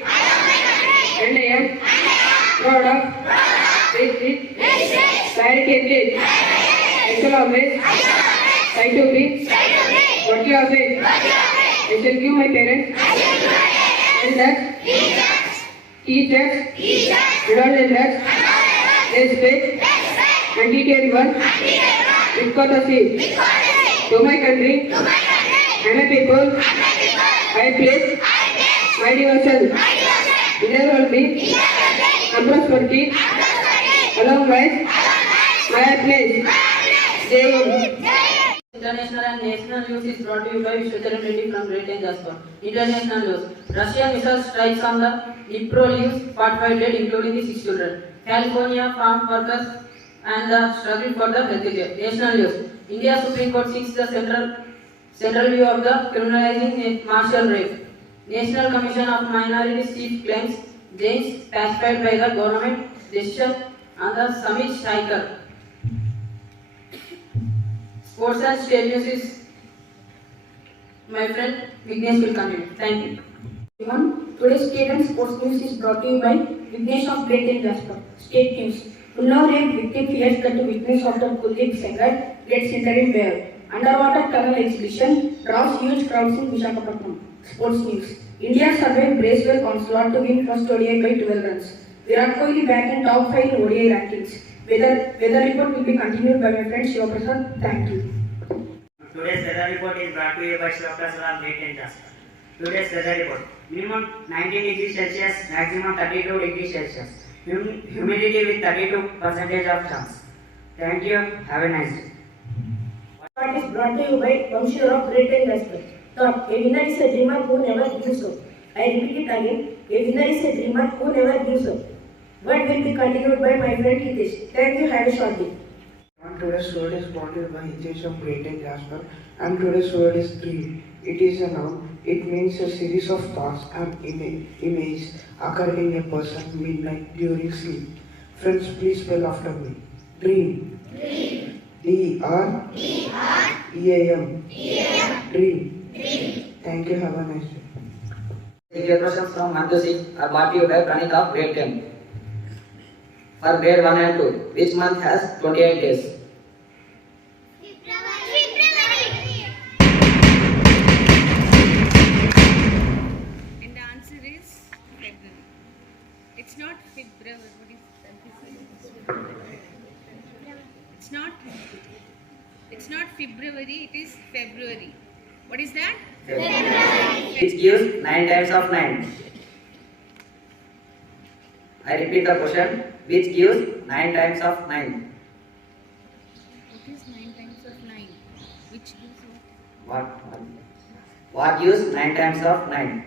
country. And I am proud of this clarity and change. I shall always try to be worthy of it. I shall give my parents and that teachers, and that respect and teach everyone with courtesy to my country and my people. I place my devotion in their well-being and prosperity along with my happiness. Jai Hind. International and national news is brought to you by Vishwacharan from Grade-V Jasper. International news. Russian missile strikes on the Dnipro leaves 45 dead, including the 6 children. California farm workers and the struggle for the healthcare. National news. India Supreme Court seeks the central view of the criminalizing martial rape. National Commission of Minorities chief claims Jains pacified by the government decision on the summit striker. Sports and state news is my friend Vignesh will continue. Thank you. Everyone, today's state and sports news is brought to you by Vignesh of Grade-V Jasper. State news. Unnao rape victim fears cut to witness after Kuldeep Sengar gets injured in bear. Underwater tunnel exhibition draws huge crowds in Visakhapatnam. Sports news. India survived Bracewell onslaught to win first ODI by 12 runs. Virat Kohli back in top 5 in ODI rankings. Weather report will be continued by my friend Shiva Prasad. Thank you. Today's weather report is brought to you by Shiva Prasad of Grade-V Jasper. Today's weather report. Minimum 19 degrees Celsius, maximum 32 degrees Celsius. Humidity with 32% of chance. Thank you. Have a nice day. Part is brought to you by Vamshir of Grade-V Jasper. Thought, a winner is a dreamer who never gives up. I repeat it again. A winner is a dreamer who never gives up. Word will be continued by my friend Hitesh. Thank you. Have a short day. Today's word is brought to you by Hitesh of Grade-V Jasper, and today's word is dream. It is a noun. It means a series of thoughts and images occur in a person midnight during sleep. Friends, please spell after me. Dream. D-R-E-A-M. Dream. Thank you. Have a nice day. The questions from 1 to 6 are brought to you by Pranik of grade 10. For grade 1 and 2, which month has 28 days? And the answer is February. It's not February. What is that? It's not February, it is February. What is that? February. Which gives 9 times of 9. I repeat the question. Which gives 9 times of 9? What is 9 times of 9? Which gives What? What gives 9 times of 9?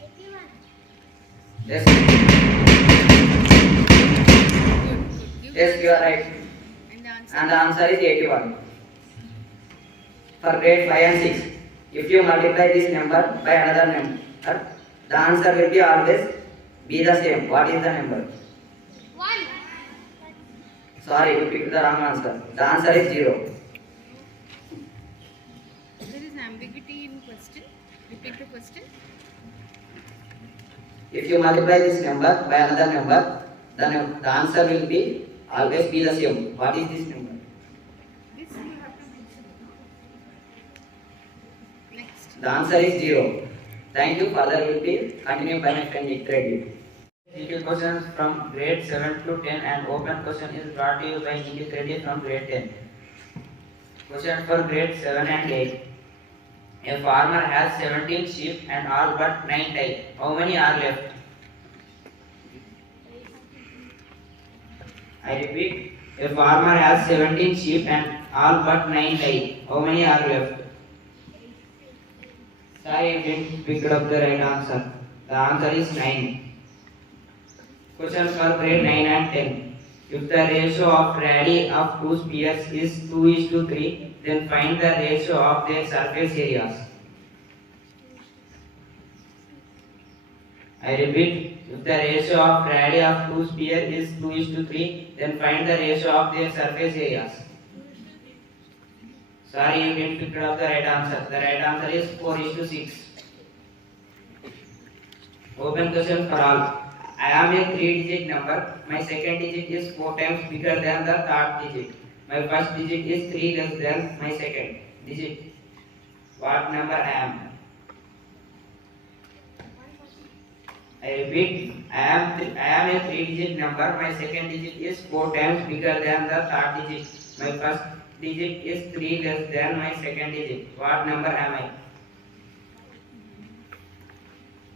81. Yes. Good. Yes, you are right. And the answer is 81. For grade 5 and 6, if you multiply this number by another number, the answer will be always be the same. What is the number? 1. Sorry, you picked the wrong answer. The answer is 0. There is ambiguity in question. Repeat the question. If you multiply this number by another number, the answer will be always be the same. What is this number? This you have to mention. Next. The answer is 0. Thank you. Further will be continued by my friend Nick. Detailed questions from grade 7 to 10 and open question is brought to you by Nikhil Reddy from grade 10. Question for grade 7 and 8. A farmer has 17 sheep and all but 9 die. How many are left? I repeat. A farmer has 17 sheep and all but 9 die. How many are left? Sorry, you didn't pick up the right answer. The answer is 9. Question for grade 9 and 10. If the ratio of radii of two spheres is 2:3, then find the ratio of their surface areas. I repeat, if the ratio of radii of two spheres is 2:3, then find the ratio of their surface areas. Sorry, you didn't pick up the right answer. The right answer is 4:6. Open question for all. I am a 3-digit number. My second digit is 4 times bigger than the third digit. My first digit is 3 less than my second digit. What number I am? I repeat, I am a 3-digit number. My second digit is 4 times bigger than the third digit. My first digit is 3 less than my second digit. What number am I?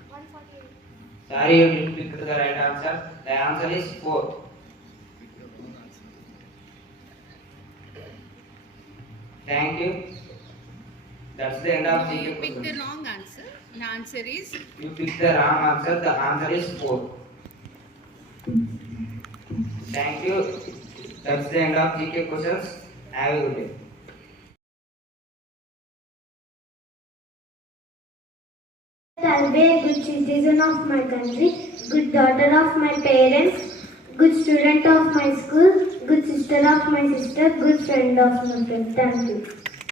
148. Sorry, you didn't pick the right answer. The answer is 4. Thank you. That's the end of You GK picked the question. wrong answer. The answer is You picked the wrong answer. The answer is 4. Thank you. That's the end of GK questions. Have a good day. I'll be a good citizen of my country, good daughter of my parents, good student of my school, good sister of my sister, good friend of my friend. Thank you.